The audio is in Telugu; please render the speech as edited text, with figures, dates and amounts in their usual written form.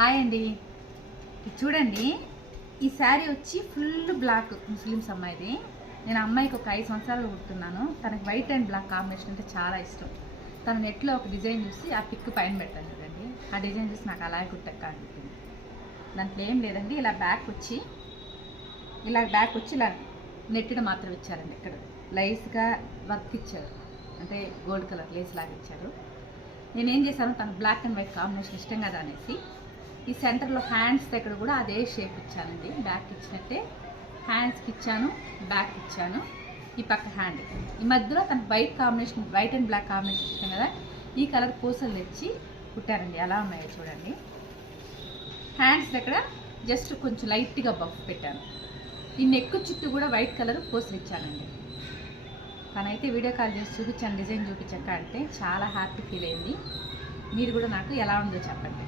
హాయ్ అండి. ఇది చూడండి, ఈ శారీ వచ్చి ఫుల్ బ్లాక్ ముస్లిమ్స్ అమ్మాయిది. నేను అమ్మాయికి ఒక 5 సంవత్సరాలు కుడుతున్నాను. తనకి వైట్ అండ్ బ్లాక్ కాంబినేషన్ అంటే చాలా ఇష్టం. తన నెట్లో ఒక డిజైన్ చూసి ఆ పిక్ పైన పెట్టాను చూడండి. ఆ డిజైన్ చూసి నాకు అలాగే కుట్టక్క అనిపించింది. దాంట్లో ఏం లేదండి, ఇలా బ్యాక్ వచ్చి ఇలా నెట్టిన మాత్రం ఇచ్చారండి. ఇక్కడ లైస్గా వర్క్ ఇచ్చారు, అంటే గోల్డ్ కలర్ లేస్ లాగా ఇచ్చారు. నేనేం చేశాను, తన బ్లాక్ అండ్ వైట్ కాంబినేషన్ ఇష్టం కదా అనేసి ఈ సెంటర్లో హ్యాండ్స్ దగ్గర కూడా అదే షేప్ ఇచ్చానండి. బ్యాక్ ఇచ్చినట్టే హ్యాండ్స్కి ఇచ్చాను, బ్యాక్ ఇచ్చాను, ఈ పక్క హ్యాండ్. ఈ మధ్యలో తన white combination, white and black combination ఇష్టం కదా, ఈ కలర్ పూసలు తెచ్చి కుట్టారండి. ఎలా ఉన్నాయో చూడండి. హ్యాండ్స్ దగ్గర జస్ట్ కొంచెం లైట్గా బఫ్ పెట్టాను. ఈ నెక్ చుట్టూ కూడా వైట్ కలర్ పూసలు ఇచ్చానండి. తనైతే వీడియో కాల్ చేసి చూపించాను, డిజైన్ చూపించాక అంటే చాలా హ్యాపీ ఫీల్ అయింది. మీరు కూడా నాకు ఎలా ఉందో చెప్పండి.